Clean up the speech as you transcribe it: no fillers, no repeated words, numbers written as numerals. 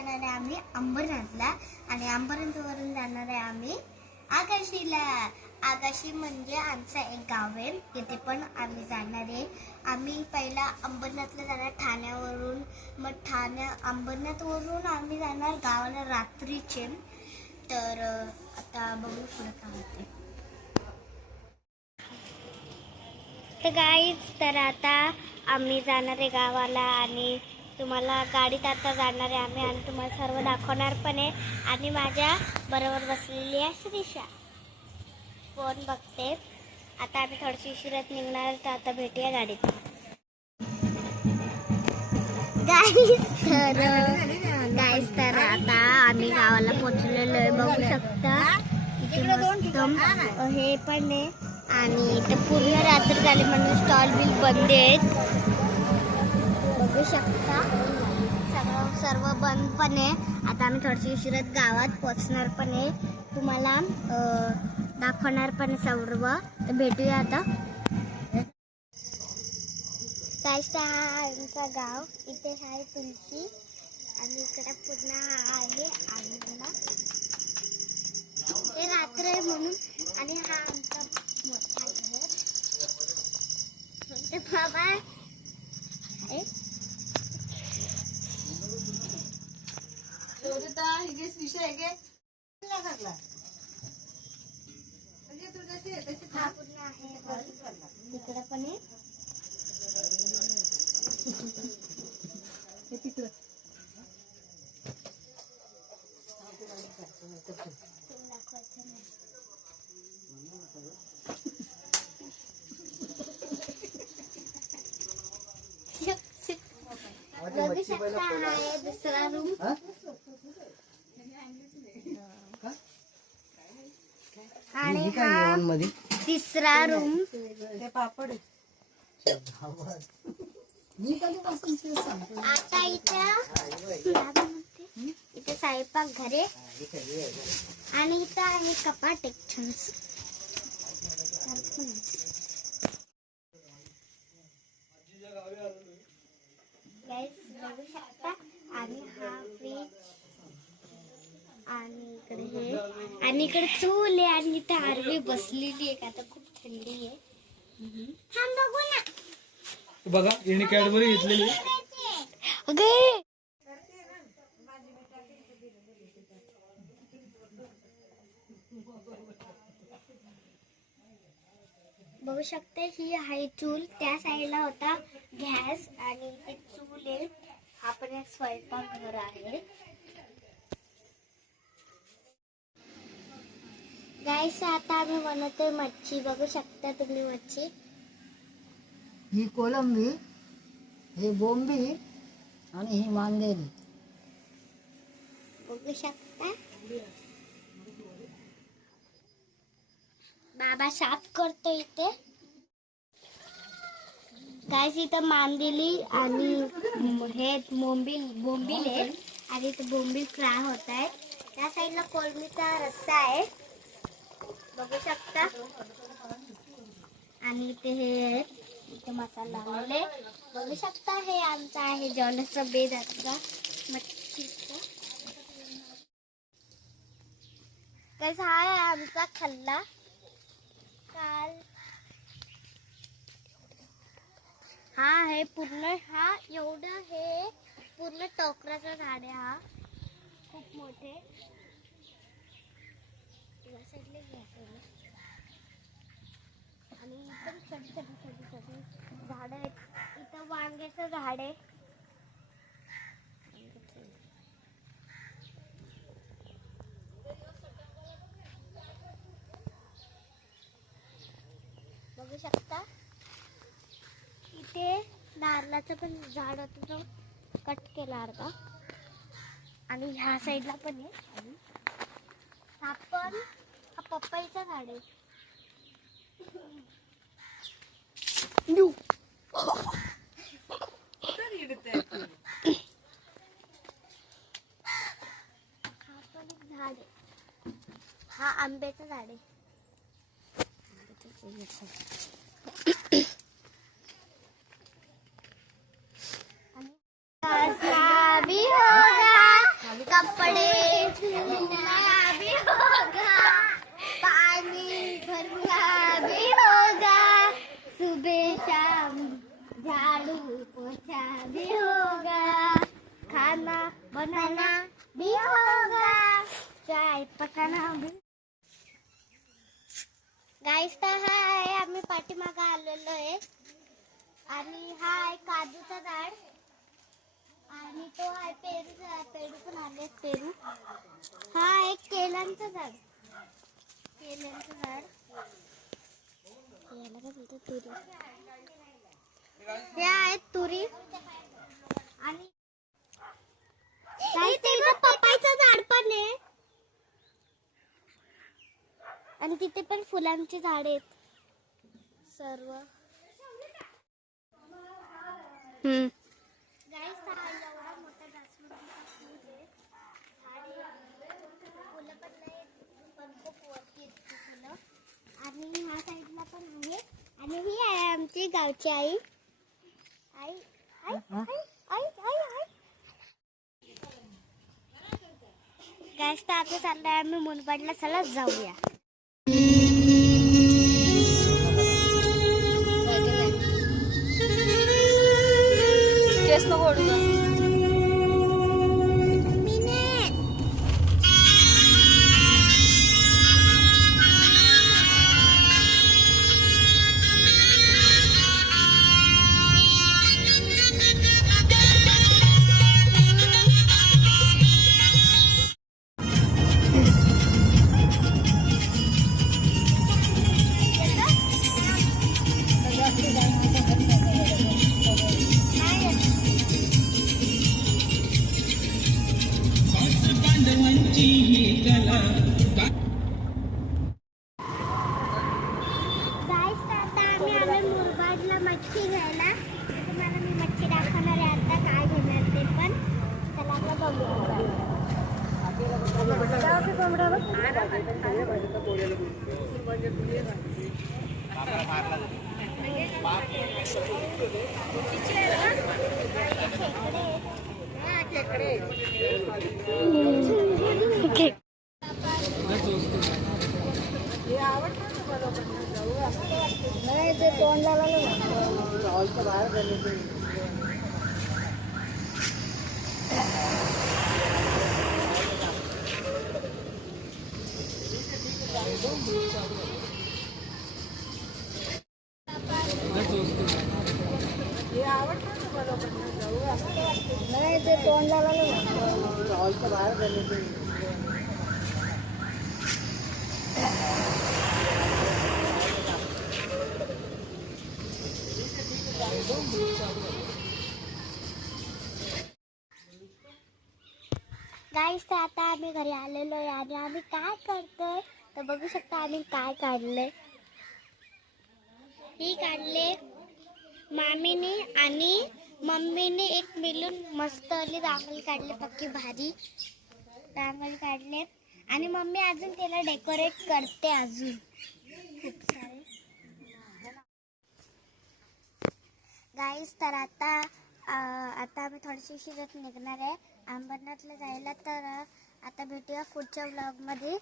जाणार आहे आम्ही अंबरनाथला आणि अंबरनाथवरून जाणार आहे आम्ही आकाशीला. आकाशी म्हणजे आमचं एक गाव आहे, तिथे पण आम्ही जाणार आहे. आम्ही पहिला अंबरनाथला जाणार ठाण्यावरून, मग अंबरनाथवरून आम्ही जाणार गावाला रात्रीचे. तर आता बघू पुढे काय होते. तर गाईज, तर आता आम्ही जाणार आहे गावाला आणि तुम्हाला गाडीत आता जाणार आहे आम्ही आणि तुम्हाला सर्व दाखवणार पण आहे. आणि माझ्या बरोबर बसलेली आहे श्रीषा, फोन बघते. आता आम्ही थोडीशी उशिरात निघणार, तर आता भेटूया गाडीत. गाईज तर आता आम्ही गावाला पोहोचलेलो आहे, बघू शकता. इथे मस्त हे पण आहे आणि इथे पूर्ण रात्र झाली म्हणून स्टॉल बिल बंद आहेत, बघू शकता. सर्व बंद पण आहे. आता आम्ही थोडीशी उशिरात गावात पोहोचणार पण आहे, तुम्हाला दाखवणार पण सर्व. तर भेटूया आता. कायसा हा आमचा गाव, इथे आहे तुलसी आणि इकडे पूर्ण हा आहे आंबा. ते रात्र आहे म्हणून. आणि हा आमचा मोठा घर. ते बाबा तिकडे पण आहे. बघू शकता हा आहे दुसरा रूम आणि हा तिसरा रूम. आता इथे स्वयंपाक घरे आणि इथं आहे कपाट एक छानस. बघू शकता. आणि हा फ्रीज आणि इकडे हे आणि इकडे चूल आहे आणि इथे आरवी बसलेली आहे. आता खूप थंडी आहे. बघू ना, बघा येणे कॅडबरी घेतलेली. बघू शकते ही आहे चूल. त्या साईडला होता गॅस आणि इथे चूल आहे. हा पण एक स्वयंपाक घर आहे. गाईस, आता आम्ही बनवतोय मच्छी. बघू शकता तुम्ही मच्छी. ही कोलंबी, हे बोंबी आणि ही मांदेली. बघू शकता बाबा साफ करतो इथे. गाईस, इथं मांदेली आणि हे बोंबील आहे आणि इथे बोंबील फ्राय होत आहे. त्या साईडला कोलंबीचा रस्सा आहे, बघू शकता. आणि इथे हे इथे मसाला लावले, बघू शकता. हे आमचा आहे जेवणाचा बेद आजचा मच्छीचा. कसा आहे आमचा खाल्ला काल. हा हे पूर्ण हा एवढं हे पूर्ण टोकराचं झाड आहे. हा खूप मोठे आणि एकदम छोटी झाड आहेत. इथं वांग्याचं झाड आहे. बघू शकता. इथे नारळाचं पण झाड होतं, तो कट केला अर्धा. आणि ह्या साईडला पण आहे. हा पण हा पपईचा झाड आहे. हा पण एक झाड आहे. हा आंब्याचं झाड आहे. अच्छा भी होगा, खाना बनाना भी होगा, चाय पकाना भी. गाईस तर हाय आम्ही पाठीमागं आलेलो आहे आणि हा आहे काजूचा झाड आणि तो आहे पेरूचा झाड. पेरू पण आले पेरू. हा आहे केळांचं झाड. केळांचं झाड याला काय बोलतात तुरी. हे आहेत तुरी आणि पपईचं झाड पण आहे आणि तिथे पण फुलांची झाड आहेत सर्व. गाईस हा एवढा मोठा जास्वंदीचा फूल आहे. फुलं पण नाही पण खूप वरती आहेत ती फुलं. आणि ह्या साईडला पण आहे आणि ही आहे आमची गावची आई. आई आई आई आई आई आई. गाईस तर आता चाललंय आम्ही मुनबाडला. चला जाऊया. केस नको ओढू गं. गाईस आता आम्ही आलो मुरबाडला मच्छी घ्यायला. तुम्हाला मी मच्छी दाखवणार आहे आता काय घेणार ते पण. चला आता बघूया. नाही ते तोंडला हॉलच्या बाहेर झाले ते. नाही ते तोंडला हॉलच्या बाहेर झाले ते. गाईस तर आता आम्ही घरी आलेलो आहे आणि आम्ही काय करतोय तर बघू शकता आम्ही काय काढलंय. ही काढले मामीने आणि मम्मीने एक मिळून मस्त आली रांगोळी काढली पक्की भारी रांगोळी काढले आणि मम्मी अजून त्याला डेकोरेट करते अजून खूप सारे. गाईस तर आता आम्ही थोडीशी शिजत निघणार आहे अंबरनाथला जायला. तर आता भेटूया पुढच्या व्लॉगमध्ये.